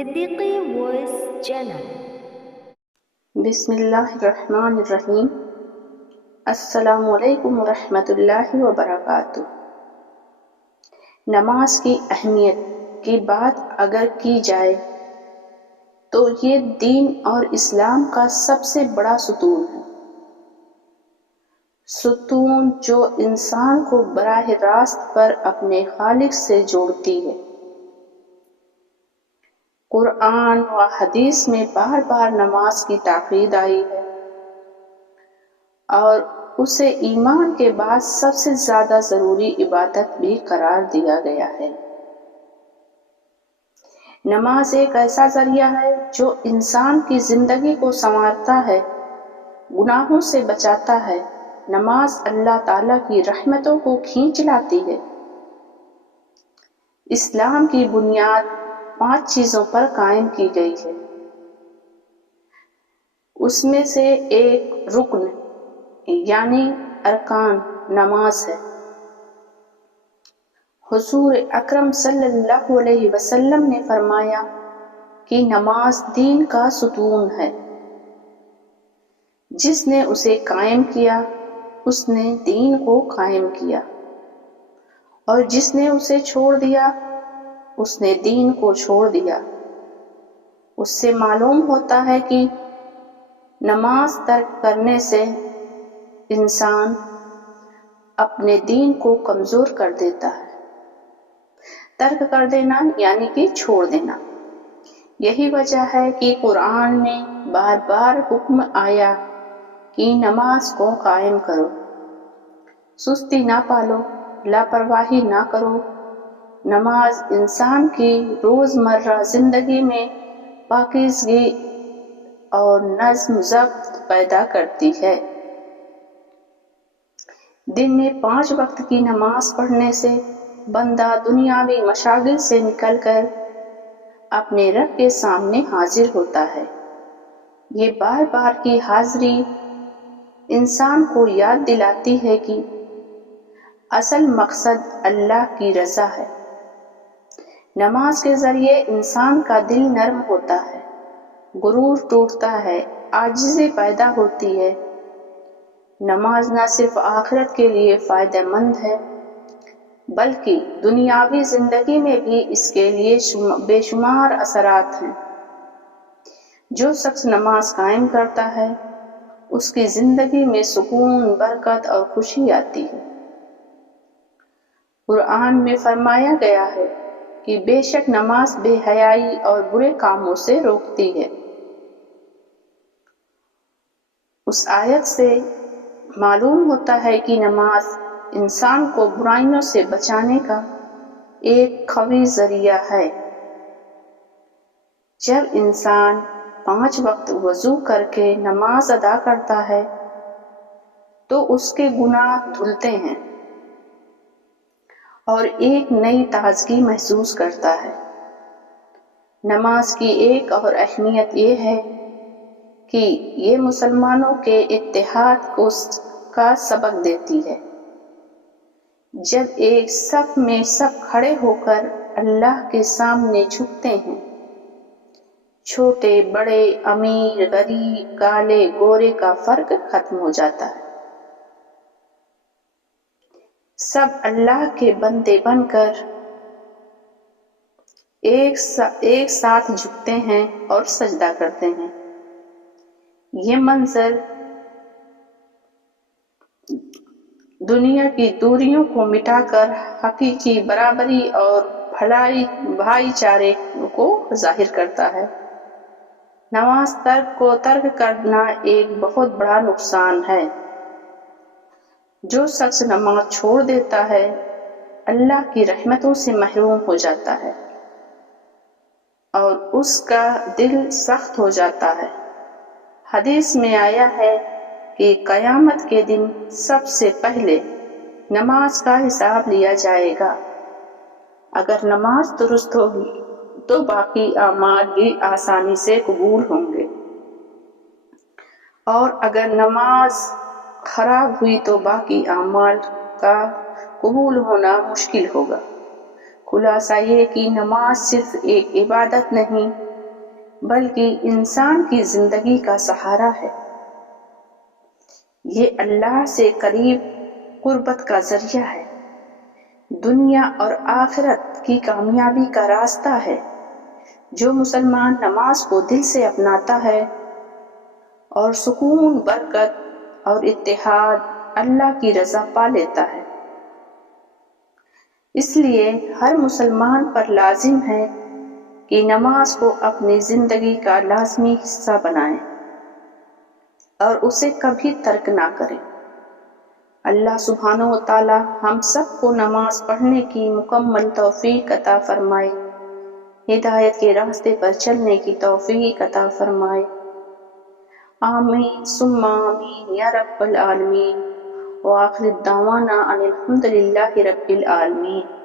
Siddiqui voice channel. بسم اللہ الرحمن الرحیم۔ السلام علیکم ورحمۃ اللہ وبرکاتہ۔ نماز کی اہمیت کی بات اگر کی جائے تو یہ دین اور اسلام کا سب سے بڑا ستون ہے، ستون جو انسان کو براہ راست پر اپنے خالق سے جوڑتی ہے۔ قرآن و حدیث میں بار بار نماز کی تاکید آئی ہے اور اسے ایمان کے بعد سب سے زیادہ ضروری عبادت بھی قرار دیا گیا ہے۔ نماز ایک ایسا ذریعہ ہے جو انسان کی زندگی کو سنوارتا ہے، گناہوں سے بچاتا ہے۔ نماز اللہ تعالیٰ کی رحمتوں کو کھینچ لاتی ہے۔ اسلام کی بنیاد 5 چیزوں پر قائم کی گئی ہے۔ اس میں سے ایک رکن یعنی ارکان نماز ہے۔ حضور اکرم صلی اللہ علیہ وسلم نے فرمایا کہ نماز دین کا ستون ہے، جس نے اسے قائم کیا اس نے دین کو قائم کیا، اور جس نے اسے چھوڑ دیا اس نے دین کو چھوڑ دیا۔ اس سے معلوم ہوتا ہے کہ نماز ترک کرنے سے انسان اپنے دین کو کمزور کر دیتا ہے۔ ترک کر دینا یعنی کہ چھوڑ دینا۔ یہی وجہ ہے کہ قرآن میں بار بار حکم آیا کہ نماز کو قائم کرو، سستی نہ پالو، لاپرواہی نہ کرو۔ نماز انسان کی روزمرہ زندگی میں پاکیزگی اور نظم و ضبط پیدا کرتی ہے۔ دن میں 5 وقت کی نماز پڑھنے سے بندہ دنیاوی مشاغل سے نکل کر اپنے رب کے سامنے حاضر ہوتا ہے۔ یہ بار بار کی حاضری انسان کو یاد دلاتی ہے کہ اصل مقصد اللہ کی رضا ہے۔ نماز کے ذریعے انسان کا دل نرم ہوتا ہے، غرور ٹوٹتا ہے، عاجزی پیدا ہوتی ہے۔ نماز نہ صرف آخرت کے لیے فائدہ مند ہے بلکہ دنیاوی زندگی میں بھی اس کے لیے بے شمار اثرات ہیں۔ جو شخص نماز قائم کرتا ہے اس کی زندگی میں سکون، برکت اور خوشی آتی ہے۔ قرآن میں فرمایا گیا ہے کہ بے شک نماز بے حیائی اور برے کاموں سے روکتی ہے۔ اس آیت سے معلوم ہوتا ہے کہ نماز انسان کو برائیوں سے بچانے کا ایک قوی ذریعہ ہے۔ جب انسان 5 وقت وضو کر کے نماز ادا کرتا ہے تو اس کے گناہ دھلتے ہیں اور ایک نئی تازگی محسوس کرتا ہے۔ نماز کی ایک اور اہمیت یہ ہے کہ یہ مسلمانوں کے اتحاد کا سبق دیتی ہے۔ جب ایک صف میں سب کھڑے ہو کر اللہ کے سامنے جھکتے ہیں، چھوٹے بڑے، امیر غریب، کالے گورے کا فرق ختم ہو جاتا ہے۔ سب اللہ کے بندے بن کر ایک ساتھ جھکتے ہیں اور سجدہ کرتے ہیں۔ یہ منظر دنیا کی دوریوں کو مٹا کر حقیقی برابری اور بھائی چارے کو ظاہر کرتا ہے۔ نماز ترک کرنا ایک بہت بڑا نقصان ہے۔ جو شخص نماز چھوڑ دیتا ہے اللہ کی رحمتوں سے محروم ہو جاتا ہے اور اس کا دل سخت ہو جاتا ہے۔ حدیث میں آیا ہے کہ قیامت کے دن سب سے پہلے نماز کا حساب لیا جائے گا۔ اگر نماز درست ہوگی تو باقی اعمال بھی آسانی سے قبول ہوں گے، اور اگر نماز خراب ہوئی تو باقی اعمال کا قبول ہونا مشکل ہوگا۔ خلاصہ یہ کہ نماز صرف ایک عبادت نہیں بلکہ انسان کی زندگی کا سہارا ہے۔ یہ اللہ سے قریب قربت کا ذریعہ ہے، دنیا اور آخرت کی کامیابی کا راستہ ہے۔ جو مسلمان نماز کو دل سے اپناتا ہے اور سکون، برکت اور اتحاد اللہ کی رضا پا لیتا ہے۔ اس لیے ہر مسلمان پر لازم ہے کہ نماز کو اپنی زندگی کا لازمی حصہ بنائیں اور اسے کبھی ترک نہ کریں۔ اللہ سبحانہ و تعالی ہم سب کو نماز پڑھنے کی مکمل توفیق عطا فرمائے، ہدایت کے راستے پر چلنے کی توفیق عطا فرمائے۔ آمین ثم آمین یا رب العالمین۔ وآخر دعوانا ان الحمد للہ رب العالمین۔